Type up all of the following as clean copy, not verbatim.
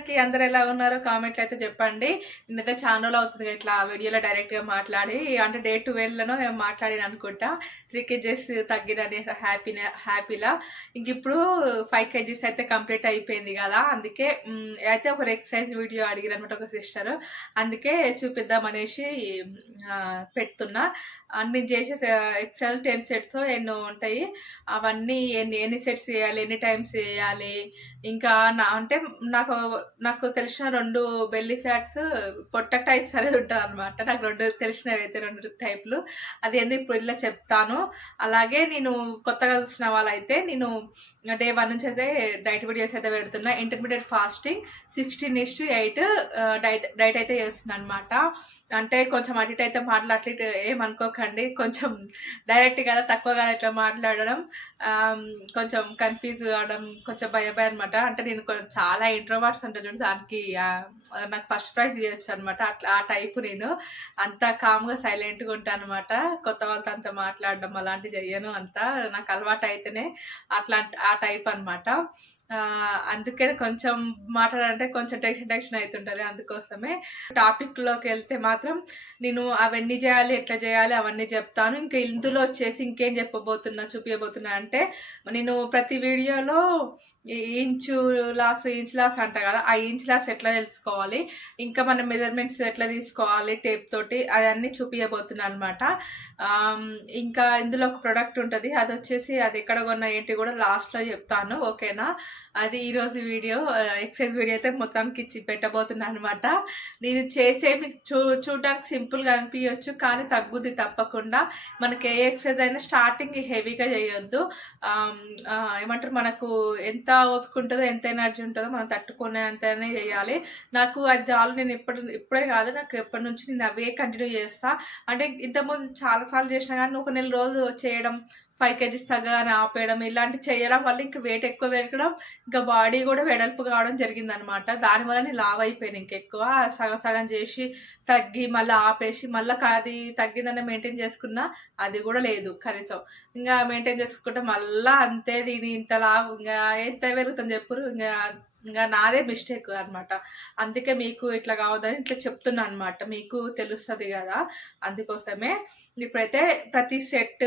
అందరికీ అందరు ఎలా ఉన్నారో కామెంట్లు అయితే చెప్పండి. నేనైతే చాలా రోజులు అవుతుంది ఇట్లా వీడియోలో డైరెక్ట్గా మాట్లాడి, అంటే డే 12లోనో మాట్లాడిన అనుకుంటా. 3 కేజీస్ తగ్గినని హ్యాపీలా. ఇంక ఇప్పుడు 5 కేజీస్ అయితే కంప్లీట్ అయిపోయింది కదా. అందుకే అయితే ఒక ఎక్సర్సైజ్ వీడియో అడిగిన అనమాట ఒక సిస్టర్. అందుకే చూపిద్దాం అనేసి పెడుతున్నా. నేను చేసే ఎక్సర్సైజ్ 10 సెట్స్ ఎన్నో ఉంటాయి. అవన్నీ ఎన్ని సెట్స్ చేయాలి, ఎన్ని టైమ్స్ చేయాలి, ఇంకా అంటే నాకు నాకు తెలిసిన 2 బెల్లీ ఫ్యాట్స్ పొట్ట టైప్స్ అనేది ఉంటుంది అనమాట. నాకు 2 తెలిసినవి అయితే 2 టైప్లు. అది ఎందుకు ఇప్పుడు ఇలా చెప్తాను. అలాగే నేను కొత్తగా చూసిన వాళ్ళైతే నేను డే 1 నుంచి అయితే డైట్ వీడియోస్ అయితే పెడుతున్నా. ఇంటర్మీడియట్ ఫాస్టింగ్ 16:8 డైట్ అయితే చేస్తున్నా అనమాట. అంటే కొంచెం అటు ఇటు అయితే మాట్లాడలేదు ఏమనుకోకండి. కొంచెం డైరెక్ట్ కదా తక్కువ కదా ఇట్లా మాట్లాడడం, కొంచెం కన్ఫ్యూజ్ కావడం, కొంచెం భయం అనమాట. అంటే నేను చాలా ఇంట్రోవర్ట్స్ అంటే చూడండి, దానికి నాకు ఫస్ట్ ప్రైజ్ చేయొచ్చు అనమాట. అట్లా ఆ టైపు నేను అంత కామ్గా సైలెంట్గా ఉంటాను అనమాట. కొత్త వాళ్ళతో అంత మాట్లాడడం అలాంటివి చెయ్యను. అంతా నాకు అలవాటు అయితేనే అట్లా ఆ టైప్ అనమాట. అందుకే కొంచెం మాట్లాడాలంటే కొంచెం టెన్షన్ అవుతుంటుంది. అందుకోసమే టాపిక్లోకి వెళ్తే మాత్రం నేను అవన్నీ చేయాలి, ఎట్లా చేయాలి అవన్నీ చెప్తాను. ఇంకా ఇందులో వచ్చేసి ఇంకేం చూపించబోతున్నా అంటే, నేను ప్రతి వీడియోలో ఇంచ్ లాస్ అంట కదా, ఆ ఇంచ్ లాస్ ఎట్లా తెలుసుకోవాలి, ఇంకా మన మెజర్మెంట్స్ ఎట్లా తీసుకోవాలి టేప్ తోటి, అవన్నీ చూపించబోతున్నాను అనమాట. ఇంకా ఇందులో ఒక ప్రొడక్ట్ ఉంటుంది, అది వచ్చేసి అది ఎక్కడ కొన్నా ఏంటి కూడా లాస్ట్లో చెప్తాను, ఓకేనా. అది ఈరోజు వీడియో ఎక్సర్సైజ్ వీడియో అయితే మొత్తానికి ఇచ్చి పెట్టబోతున్నాను అనమాట. నేను చేసే మీకు చూడడానికి సింపుల్గా అనిపించవచ్చు, కానీ తగ్గుద్ది తప్పకుండా. మనకి ఏ ఎక్సర్సైజ్ అయినా స్టార్టింగ్ హెవీగా చేయొద్దు. ఏమంటారు, మనకు ఎంత ఓపిక ఉంటుందో, ఎంత ఎనర్జీ ఉంటుందో మనం తట్టుకునే అంతనే చేయాలి. నాకు అది చాలు. నేను ఇప్పుడే కాదు, నాకు ఎప్పటి నుంచి నేను అవే కంటిన్యూ చేస్తా. అంటే ఇంతకుముందు చాలాసార్లు చేసినా కానీ ఒక నెల రోజులు చేయడం, 5 కేజీస్ తగ్గగానే ఆపేయడం, ఇలాంటివి చేయడం వల్ల ఇంకా వెయిట్ ఎక్కువ పెరగడం, ఇంకా బాడీ కూడా వెడల్పు కావడం జరిగిందనమాట. దానివల్ల నేను లావ్ అయిపోయాను. ఇంకెక్కువ సగం సగం చేసి తగ్గి మళ్ళీ ఆపేసి మళ్ళీ అది తగ్గిందనే మెయింటైన్ చేసుకున్నా, అది కూడా లేదు కనీసం. ఇంకా మెయింటైన్ చేసుకుంటే మళ్ళీ అంతే, దీని ఇంత లావ్ ఇంకా ఎంత పెరుగుతుంది చెప్పురు. ఇంకా నాదే మిస్టేక్ అనమాట. అందుకే మీకు ఇట్లా కావద్దని ఇట్లా చెప్తున్నా అనమాట, మీకు తెలుస్తుంది కదా. అందుకోసమే ఇప్పుడైతే ప్రతి సెట్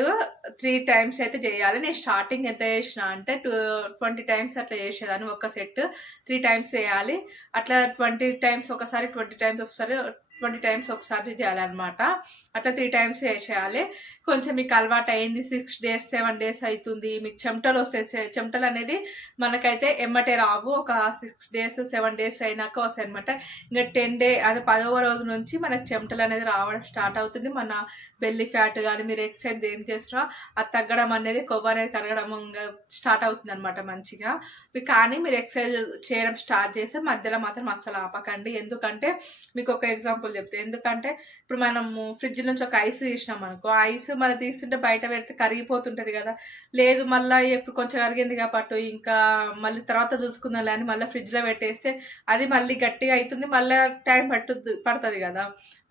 3 టైమ్స్ అయితే చేయాలి. నేను స్టార్టింగ్ ఎంత చేసిన అంటే 20 టైమ్స్ అట్లా చేసేదాన్ని. ఒక సెట్ 3 టైమ్స్ చేయాలి. అట్లా 20 టైమ్స్ ఒకసారి, 20 టైమ్స్ ఒకసారి, 20 టైమ్స్ ఒకసారి చేయాలన్నమాట. అట్లా 3 టైమ్స్ చేసేయాలి. కొంచెం మీకు అలవాటు అయింది, 6 డేస్ 7 డేస్ అవుతుంది, మీకు చెమటలు వస్తాయి. చెమటలు అనేది మనకైతే ఎమ్మటే రావు, ఒక 6 డేస్ 7 డేస్ అయినాక వస్తాయి అనమాట. ఇంకా 10 డే అది 10వ రోజు నుంచి మనకు చెమటలు అనేది రావడం స్టార్ట్ అవుతుంది. మన బెల్లీ ఫ్యాట్ కానీ మీరు ఎక్సర్సైజ్ ఏం చేసినా అది తగ్గడం అనేది, కొవ్వు అనేది కరగడం స్టార్ట్ అవుతుంది అనమాట మంచిగా. కానీ మీరు ఎక్సర్సైజ్ చేయడం స్టార్ట్ చేస్తే మధ్యలో మాత్రం అస్సలు ఆపకండి. ఎందుకంటే మీకు ఒక ఎగ్జాంపుల్ చెప్తే, ఎందుకంటే ఇప్పుడు మనము ఫ్రిడ్జ్ నుంచి ఒక ఐస్ తీసినాం అనుకో, ఆ ఐస్ మళ్ళీ తీస్తుంటే బయట పెడితే కరిగిపోతుంటుంది కదా. లేదు మళ్ళీ ఇప్పుడు కొంచెం కరిగింది కాబట్టి ఇంకా మళ్ళీ తర్వాత చూసుకుందాం అని మళ్ళీ ఫ్రిడ్జ్లో పెట్టేస్తే అది మళ్ళీ గట్టిగా అవుతుంది, మళ్ళీ టైం పడుతుంది కదా.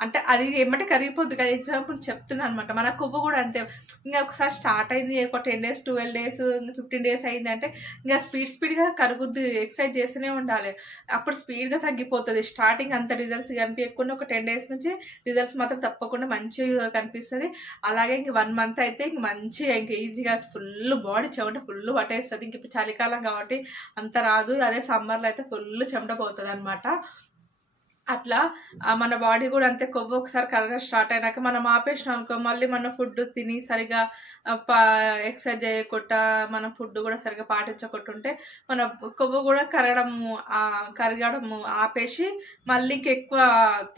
అంటే అది ఏమంటే కరిగిపోద్ది కదా. ఎగ్జాంపుల్ చెప్తున్నాను అనమాట. మన కొవ్వు కూడా అంతే. ఇంకా ఒకసారి స్టార్ట్ అయింది, ఒక 10 డేస్ 12 డేస్ 15 డేస్ అయింది అంటే ఇంకా స్పీడ్గా కరుగుద్ది. ఎక్సర్సైజ్ చేస్తూనే ఉండాలి, అప్పుడు స్పీడ్గా తగ్గిపోతుంది. స్టార్టింగ్ అంత రిజల్ట్స్ కనిపించకుండా ఒక 10 డేస్ నుంచి రిజల్ట్స్ మాత్రం తప్పకుండా మంచిగా కనిపిస్తుంది. అలాగే ఇంక 1 మంత్ అయితే ఇంక మంచిగా ఇంక ఈజీగా ఫుల్ బాడీ చెమట ఫుల్ పట్టేస్తుంది. ఇంక ఇప్పుడు చలికాలం కాబట్టి అంత రాదు, అదే సమ్మర్లో అయితే ఫుల్ చెమట పోతుంది అనమాట. అట్లా మన బాడీ కూడా అంతే. కొవ్వు ఒకసారి కరగ స్టార్ట్ అయినాక మనం ఆపేసినాం అనుకో, మళ్ళీ మన ఫుడ్ తిని సరిగా ఎక్సర్సైజ్ చేయకుండా, మన ఫుడ్ కూడా సరిగా పాటించకుంటుంటే మన కొవ్వు కూడా కరగడము ఆపేసి మళ్ళీ ఇంకెక్కువ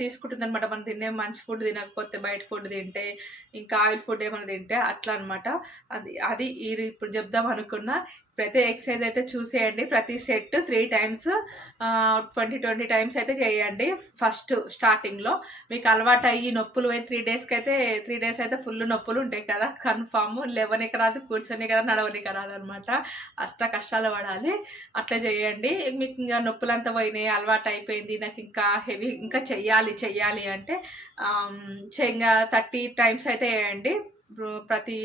తీసుకుంటుంది అనమాట. మనం తినే మంచి ఫుడ్ తినకపోతే, బయట ఫుడ్ తింటే, ఇంకా ఆయిల్ ఫుడ్ ఏమైనా తింటే అట్లా అనమాట. అది ఇప్పుడు చెప్దాం అనుకున్నా. ఇప్పుడైతే ఎక్సర్సైజ్ అయితే చూసేయండి. ప్రతి సెట్ 3 టైమ్స్ 20 టైమ్స్ అయితే చేయండి. ఫస్ట్ స్టార్టింగ్లో మీకు అలవాటు అయ్యి నొప్పులు పోయి 3 డేస్ అయితే ఫుల్ నొప్పులు ఉంటాయి కదా కన్ఫామ్. లేవనికి రాదు, కూర్చొని కదా, నడవనికి రాదు అనమాట. కష్టాలు పడాలి. అట్లా చేయండి. మీకు ఇంకా నొప్పులంతా పోయినాయి, అలవాటు అయిపోయింది, నాకు ఇంకా హెవీ ఇంకా చెయ్యాలి అంటే ఇంకా 30 టైమ్స్ అయితే వేయండి. ప్రతి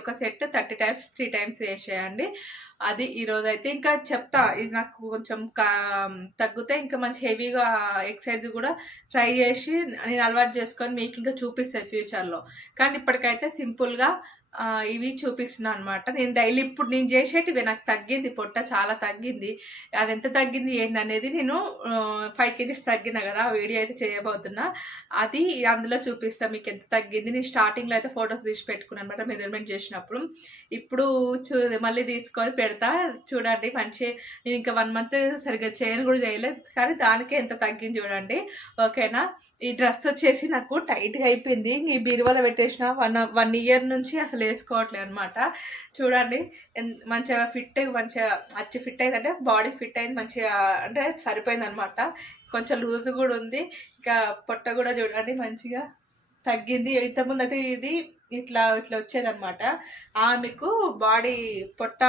ఒక్క సెట్ 30 టైమ్స్ 3 టైమ్స్ వేసేయండి. అది ఈరోజైతే ఇంకా చెప్తా. ఇది నాకు కొంచెం తగ్గితే ఇంకా మంచి హెవీగా ఎక్సర్సైజ్ కూడా ట్రై చేసి నేను అలవాటు చేసుకొని మీకు ఇంకా చూపిస్తాను ఫ్యూచర్లో. కానీ ఇప్పటికైతే సింపుల్గా ఇవి చూపిస్తున్నాను అనమాట. నేను డైలీ ఇప్పుడు నేను చేసేటివి నాకు తగ్గింది, పొట్ట చాలా తగ్గింది. అది ఎంత తగ్గింది ఏందనేది నేను 5 kgs తగ్గిన కదా, ఆ వీడియో అయితే చేయబోతున్నా. అది అందులో చూపిస్తాను మీకు ఎంత తగ్గింది. నేను స్టార్టింగ్లో అయితే ఫొటోస్ తీసి పెట్టుకున్నాను అనమాట మెజర్మెంట్ చేసినప్పుడు. ఇప్పుడు మళ్ళీ తీసుకొని పెడతా చూడండి. మంచి నేను ఇంకా 1 month సరిగ్గా చేయను కూడా చేయలేదు, కానీ దానికే ఎంత తగ్గింది చూడండి. ఓకేనా. ఈ డ్రెస్ వచ్చేసి నాకు టైట్గా అయిపోయింది. ఈ బీరువాలో పెట్టేసిన 1 year నుంచి అసలు వేసుకోవట్లేదు అనమాట. చూడండి మంచిగా మంచిగా ఫిట్ అయింది, అంటే బాడీ ఫిట్ అయింది మంచిగా, అంటే సరిపోయింది అనమాట. కొంచెం లూజ్ కూడా ఉంది. ఇంకా పొట్ట కూడా చూడండి మంచిగా తగ్గింది. ఇంతకుముందు అయితే ఇది ఇట్లా వచ్చేదన్నమాట. మీకు బాడీ పొట్ట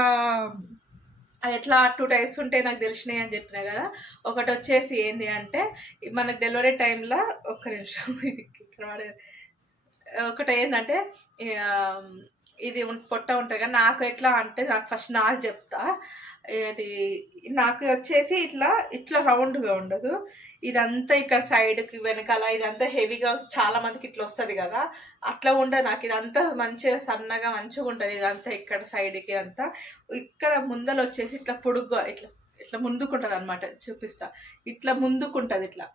ఎట్లా 2 types ఉంటాయి నాకు తెలిసినాయి అని చెప్పినా కదా. ఒకటి వచ్చేసి ఏంటి అంటే మనకు డెలివరీ టైంలో ఒక్క నిమిషం ఇది ఒకటి ఏంటంటే ఇది పొట్ట ఉంటుంది కదా. నాకు ఎట్లా అంటే నాకు చెప్తా. ఇది నాకు వచ్చేసి ఇట్లా రౌండ్గా ఉండదు. ఇదంతా ఇక్కడ సైడ్కి వెనకాల ఇదంతా హెవీగా చాలా మందికి ఇట్లా వస్తుంది కదా, అట్లా ఉండదు నాకు. ఇదంతా మంచిగా సన్నగా మంచిగా ఉంటుంది. ఇదంతా ఇక్కడ సైడ్కి అంతా ఇక్కడ ముందలు వచ్చేసి ఇట్లా పొడుగ్గా ఇట్లా ముందుకుంటుంది అనమాట. చూపిస్తా. ఇట్లా ముందుకుంటుంది, ఇట్లా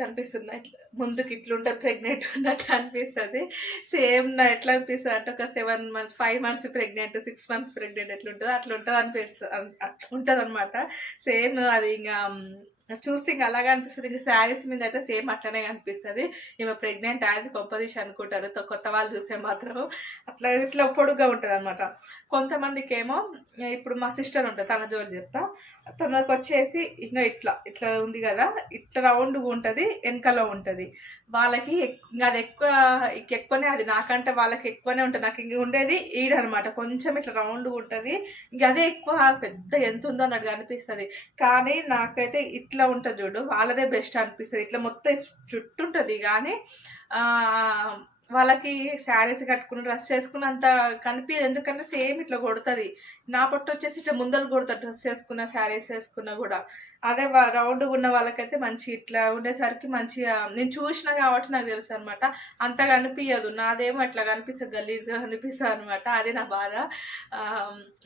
కనిపిస్తుంది. ఇట్లా ముందుకు ఇట్లుంటుంది, ప్రెగ్నెంట్ ఉన్నట్టు అనిపిస్తుంది. సేమ్ నా ఎట్లా అనిపిస్తుంది అంటే ఒక 7 months 5 months pregnant, 6 months pregnant ఎట్లుంటుందో అట్లా ఉంటుంది అనమాట. సేమ్ అది ఇంకా చూస్తే ఇంకా అలాగే అనిపిస్తుంది. ఇంకా శారీస్ మీద అయితే సేమ్ అట్లనే కనిపిస్తుంది. ఈమె ప్రెగ్నెంట్ అది కొంపదీసి అనుకుంటారు కొత్త వాళ్ళు చూసే మాత్రం. ఇట్లా పొడుగ్గా ఉంటుంది అనమాట. కొంతమందికి ఏమో ఇప్పుడు మా సిస్టర్ ఉంటుంది, తన జోలు చెప్తా. తనకు వచ్చేసి ఇంకా ఇట్లా ఉంది కదా, ఇట్లా రౌండ్గా ఉంటుంది, వెనకాల ఉంటుంది. వాళ్ళకి ఇంకా అది ఎక్కువనే, అది నాకంటే వాళ్ళకి ఎక్కువనే ఉంటుంది. నాకు ఇంక ఉండేది ఈడనమాట, కొంచెం ఇట్లా రౌండ్గా ఉంటుంది. ఇంక అదే ఎక్కువ పెద్ద ఎంత ఉందో అన్నట్టుగా అనిపిస్తుంది. కానీ నాకైతే ఇట్లా ఉంటుంది చూడు, వాళ్ళదే బెస్ట్ అనిపిస్తుంది. ఇట్లా మొత్తం చుట్టూ ఉంటుంది. కానీ వాళ్ళకి శారీస్ కట్టుకుని డ్రెస్ వేసుకున్నంత కనిపించదు, ఎందుకంటే సేమ్ ఇట్లా కొడుతుంది. నా పొట్టు వచ్చేసి ఇట్లా ముందలు కొడుతుంది డ్రెస్ వేసుకున్న శారీస్ వేసుకున్నా కూడా. అదే రౌండ్గా ఉన్న వాళ్ళకైతే మంచి ఇట్లా ఉండేసరికి మంచిగా నేను చూసిన కాబట్టి నాకు తెలుసు అనమాట. అంతగా అనిపించదు. నాదేమో అట్లా కనిపిస్తుంది, గలీజ్గా కనిపిస్తుంది అనమాట. అదే నా బాధ.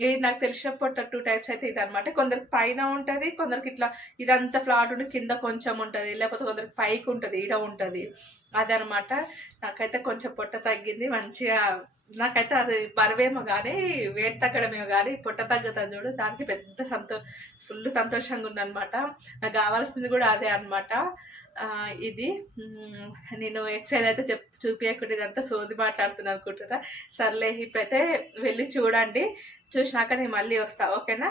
ఇది నాకు తెలిసిన పొట్ట 2 types అయితే ఇది అనమాట. కొందరికి పైన ఉంటుంది, కొందరికి ఇట్లా ఇదంతా ఫ్లాట్ ఉండి కింద కొంచెం ఉంటుంది, లేకపోతే కొందరికి పైకి ఉంటుంది, ఈడ ఉంటుంది. అదనమాట. నాకైతే కొంచెం పొట్ట తగ్గింది మంచిగా. నాకైతే అది బరువేమో కానీ వెయిట్ తగ్గడమేమో కానీ పొట్ట తగ్గుతుంది చూడు, దానికి ఫుల్ సంతోషంగా ఉందనమాట. నాకు కావాల్సింది కూడా అదే అనమాట. ఇది నేను ఎక్సైజ్ అయితే చూపించకుండా ఇదంతా సోది మాట్లాడుతున్నాను అనుకుంటున్నా. సర్లే, ఇప్పుడైతే వెళ్ళి చూడండి. చూసినాక నేను మళ్ళీ వస్తా. ఓకేనా.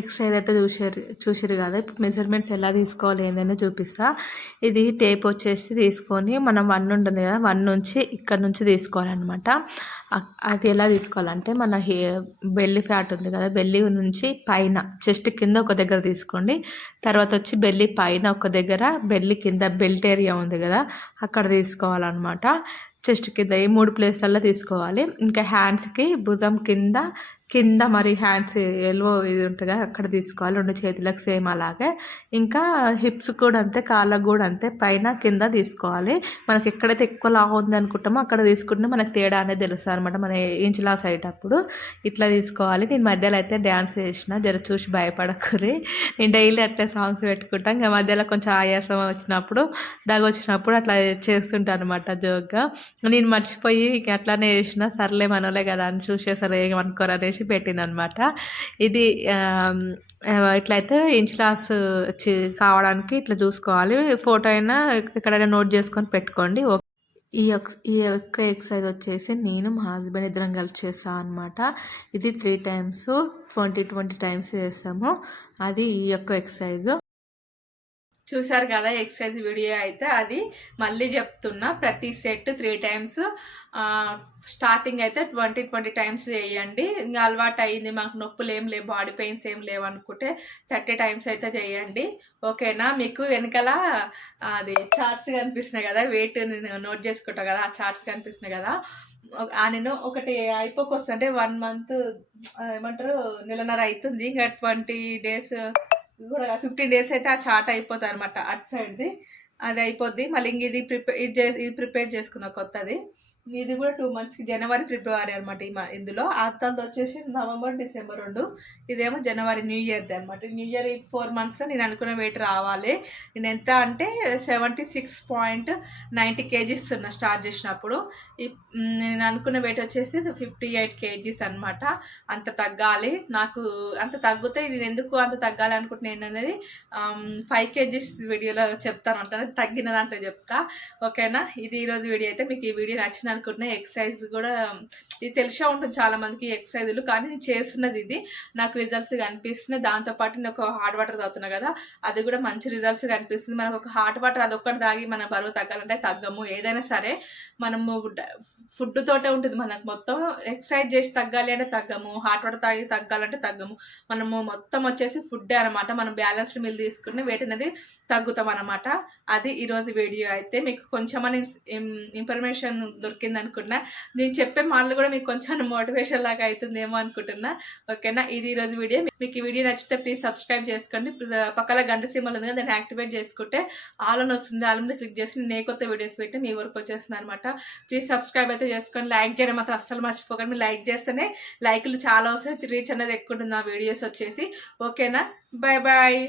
ఎక్సర్సైజ్ అయితే చూసారు కదా. ఇప్పుడు మెజర్మెంట్స్ ఎలా తీసుకోవాలి ఏంటనే చూపిస్తా. ఇది టేప్ వచ్చేసి తీసుకొని మనం 1 ఉంటుంది కదా, 1 నుంచి ఇక్కడ నుంచి తీసుకోవాలన్నమాట. అది ఎలా తీసుకోవాలంటే మన బెల్లి ఫ్యాట్ ఉంది కదా, బెల్లి నుంచి పైన చెస్ట్ కింద ఒక దగ్గర తీసుకోండి. తర్వాత వచ్చి బెల్లి పైన ఒక దగ్గర, బెల్లి కింద బెల్ట్ ఏరియా ఉంది కదా అక్కడ తీసుకోవాలన్నమాట. చెస్ట్ కింద ఈ 3 ప్లేస్లలో తీసుకోవాలి. ఇంకా హ్యాండ్స్కి భుజం కింద మరి హ్యాండ్స్ ఎల్బో ఇది ఉంటుంది అక్కడ తీసుకోవాలి. 2 చేతులకు సేమ్ అలాగే. ఇంకా హిప్స్ కూడా అంతే, కాళ్ళకు కూడా అంతే, పైన కింద తీసుకోవాలి. మనకి ఎక్కడైతే ఎక్కువ లావు ఉంది అనుకుంటామో అక్కడ తీసుకుంటే మనకు తేడా అనేది తెలుస్తుంది అనమాట. మన ఇంచ్ లాస్ అయ్యేటప్పుడు ఇట్లా తీసుకోవాలి. నేను మధ్యలో అయితే డ్యాన్స్ చేసిన, జర చూసి భయపడకురి. నేను డైలీ అట్లా సాంగ్స్ పెట్టుకుంటాం. ఇంకా మధ్యలో కొంచెం ఆయాసం వచ్చినప్పుడు వచ్చినప్పుడు అట్లా చేస్తుంటాను అనమాట జోక్గా. నేను మర్చిపోయి ఇక అట్లానే చేసిన, సర్లే మనోలే కదా అని చూసేసరి ఏమనుకోరు అనేసి పెట్టిందనమాట. ఇది ఇట్లయితే ఇంచ్ లాస్ కావడానికి ఇట్లా చూసుకోవాలి. ఫోటో అయినా ఎక్కడైనా నోట్ చేసుకొని పెట్టుకోండి. ఈ యొక్క ఎక్సర్సైజ్ వచ్చేసి నేను మా హస్బెండ్ ఇద్దరం కలిసి చేస్తాం అనమాట. ఇది 3 times 20 times చేస్తాము. అది ఈ యొక్క ఎక్సర్సైజ్. చూసారు కదా ఎక్సర్సైజ్ వీడియో అయితే. అది మళ్ళీ చెప్తున్నా, ప్రతి సెట్ 3 times, స్టార్టింగ్ అయితే 20 times చేయండి. ఇంకా అలవాటు అయ్యింది, మాకు నొప్పులు ఏం లేవు, బాడీ పెయిన్స్ ఏం లేవు అనుకుంటే 30 times అయితే చేయండి. ఓకేనా. మీకు వెనకాల అది చార్ట్స్ కనిపిస్తున్నాయి కదా, వెయిట్ నేను నోట్ చేసుకుంటా కదా, ఆ చార్ట్స్ కనిపిస్తున్నాయి కదా. నేను ఒకటి అయిపోకొస్తుంటే 1 month ఏమంటారు నెలన్నర అవుతుంది. ఇంకా 20 days కూడా 15 days అయితే ఆ చార్ట్ అయిపోతుంది అనమాట. అటు సైడ్ది అది అయిపోద్ది. మళ్ళీ ఇంక ఇది ప్రిపేర్ చేసుకున్న కొత్తది. ఇది కూడా 2 monthsకి, జనవరి ఫిబ్రవరి అనమాట. ఇందులో అత్తది వచ్చేసి నవంబర్ డిసెంబర్ 2. ఇదేమో జనవరి న్యూ ఇయర్ది అనమాట. న్యూ ఇయర్ 4 monthsలో నేను అనుకున్న వెయిట్ రావాలి. నేను ఎంత అంటే 76.90 kgs ఉన్నా స్టార్ట్ చేసినప్పుడు. నేను అనుకున్న వెయిట్ వచ్చేసి 58 kgs అనమాట. అంత తగ్గాలి నాకు. అంత తగ్గితే నేను ఎందుకు అంత తగ్గాలి అనుకుంటున్నాను అనేది 5 kgs వీడియోలో చెప్తాను అంటాను, తగ్గిన దాంట్లో చెప్తా. ఓకేనా. ఇది ఈరోజు వీడియో అయితే. మీకు ఈ వీడియో నచ్చింది అనుకుంటున్నా. ఎక్సర్సైజ్ కూడా ఇది తెలిసే ఉంటుంది చాలా మందికి ఎక్సర్సైజులు, కానీ నేను చేస్తున్నది ఇది, నాకు రిజల్ట్స్ కనిపిస్తున్నాయి. దాంతోపాటు నేను ఒక హాట్ వాటర్ తాగుతున్నా కదా, అది కూడా మంచి రిజల్ట్స్ కనిపిస్తుంది. మనకు ఒక హాట్ వాటర్ అది ఒక్కటి తాగి మన బరువు తగ్గాలంటే తగ్గము. ఏదైనా సరే మనము ఫుడ్ తోటే ఉంటుంది మనకు. మొత్తం ఎక్సర్సైజ్ చేసి తగ్గాలి అంటే తగ్గము, హాట్ వాటర్ తాగి తగ్గాలంటే తగ్గము. మనము మొత్తం వచ్చేసి ఫుడ్ అనమాట. మనం బ్యాలెన్స్డ్ మీల్ తీసుకుని వెయిట్ అనేది తగ్గుతాం అనమాట. అది ఈరోజు వీడియో అయితే. మీకు కొంచెం ఇన్ఫర్మేషన్ దొరికింది అనుకుంటున్నా. నేను చెప్పే మాటలు కూడా మీకు కొంచెం మోటివేషన్ లాగా అవుతుందేమో అనుకుంటున్నా. ఓకేనా. ఇది ఈరోజు వీడియో. మీకు ఈ వీడియో నచ్చితే ప్లీజ్ సబ్స్క్రైబ్ చేసుకోండి. పక్కన గంట సింబల్ ఉంది కదా, దాన్ని యాక్టివేట్ చేసుకుంటే ఆల్ అని వస్తుంది. ఆల్ మీద క్లిక్ చేసి నేను కొత్త వీడియోస్ పెట్టి మీ వరకు వచ్చేస్తుంది అనమాట. ప్లీజ్ సబ్స్క్రైబ్ అయితే చేసుకొని, లైక్ చేయడం మాత్రం అస్సలు మర్చిపోకండి. మీరు లైక్ చేస్తేనే లైక్లు చాలా వస్తాయి, రీచ్ అనేది ఎక్కువ ఉంటుంది నా వీడియోస్ వచ్చేసి. ఓకేనా. Bye bye.